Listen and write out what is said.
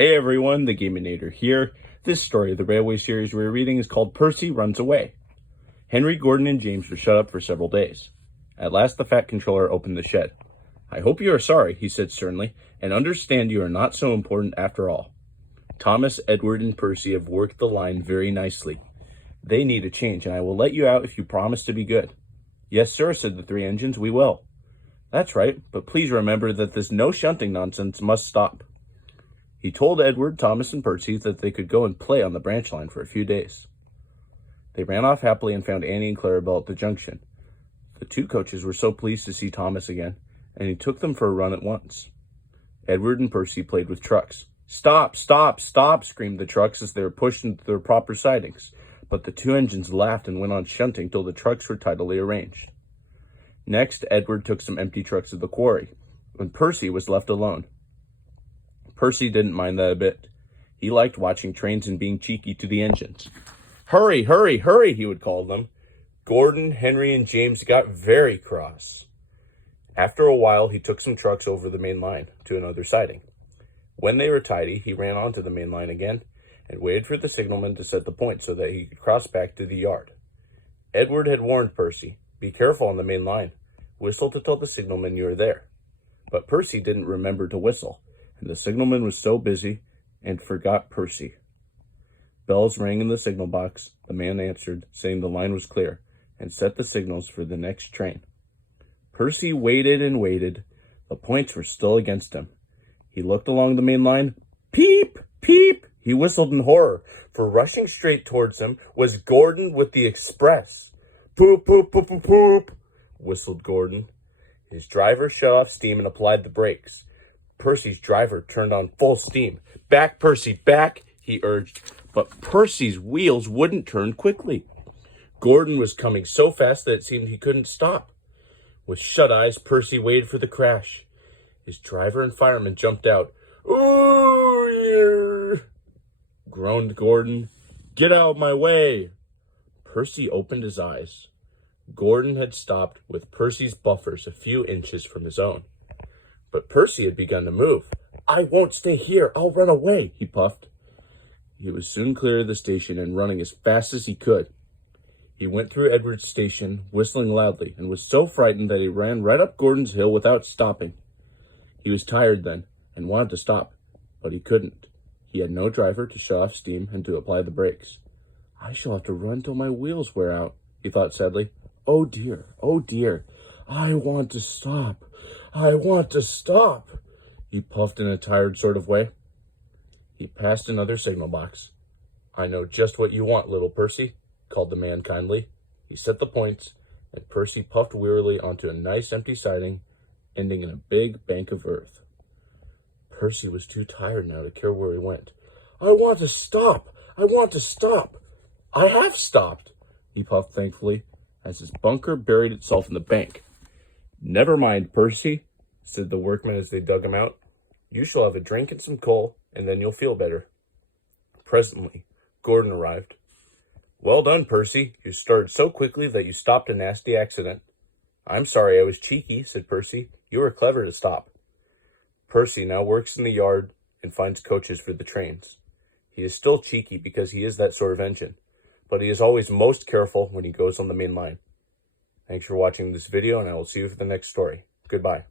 Hey everyone, the Gaminator here. This story of the railway series we're reading is called Percy Runs Away. Henry, Gordon, and James were shut up for several days. At last the Fat Controller opened the shed. "I hope you are sorry," he said sternly, "and understand you are not so important after all. Thomas, Edward, and Percy have worked the line very nicely. They need a change, and I will let you out if you promise to be good." "Yes, sir," said the three engines, "we will." "That's right, but please remember that this no shunting nonsense must stop." He told Edward, Thomas, and Percy that they could go and play on the branch line for a few days. They ran off happily and found Annie and Clarabelle at the junction. The two coaches were so pleased to see Thomas again, and he took them for a run at once. Edward and Percy played with trucks. "Stop, stop, stop," screamed the trucks as they were pushed into their proper sidings, but the two engines laughed and went on shunting till the trucks were tidily arranged. Next, Edward took some empty trucks to the quarry, and Percy was left alone. Percy didn't mind that a bit. He liked watching trains and being cheeky to the engines. "Hurry, hurry, hurry," he would call them. Gordon, Henry, and James got very cross. After a while, he took some trucks over the main line to another siding. When they were tidy, he ran onto the main line again and waited for the signalman to set the point so that he could cross back to the yard. Edward had warned Percy, "Be careful on the main line. Whistle to tell the signalman you are there." But Percy didn't remember to whistle, and the signalman was so busy and forgot Percy. Bells rang in the signal box. The man answered, saying the line was clear, and set the signals for the next train. Percy waited and waited. The points were still against him. He looked along the main line. "Peep! Peep!" He whistled in horror, for rushing straight towards him was Gordon with the express. "Poop, poop, poop, poop, poop," whistled Gordon. His driver shut off steam and applied the brakes. Percy's driver turned on full steam. "Back, Percy, back," he urged, but Percy's wheels wouldn't turn quickly. Gordon was coming so fast that it seemed he couldn't stop. With shut eyes, Percy waited for the crash. His driver and fireman jumped out. "Ooh!" groaned Gordon. "Get out of my way!" Percy opened his eyes. Gordon had stopped with Percy's buffers a few inches from his own. But Percy had begun to move. "I won't stay here. I'll run away," he puffed. He was soon clear of the station and running as fast as he could. He went through Edward's station, whistling loudly, and was so frightened that he ran right up Gordon's hill without stopping. He was tired then and wanted to stop, but he couldn't. He had no driver to shut off steam and to apply the brakes. "I shall have to run till my wheels wear out," he thought sadly. "Oh dear, I want to stop. I want to stop," he puffed in a tired sort of way. He passed another signal box. "I know just what you want, little Percy," called the man kindly. He set the points, and Percy puffed wearily onto a nice empty siding, ending in a big bank of earth. Percy was too tired now to care where he went. "I want to stop. I want to stop. I have stopped," he puffed thankfully, as his bunker buried itself in the bank. "Never mind, Percy," said the workmen as they dug him out. "You shall have a drink and some coal, and then you'll feel better." Presently, Gordon arrived. "Well done, Percy. You started so quickly that you stopped a nasty accident." "I'm sorry I was cheeky," said Percy. "You were clever to stop." Percy now works in the yard and finds coaches for the trains. He is still cheeky because he is that sort of engine, but he is always most careful when he goes on the main line. Thanks for watching this video, and I will see you for the next story. Goodbye.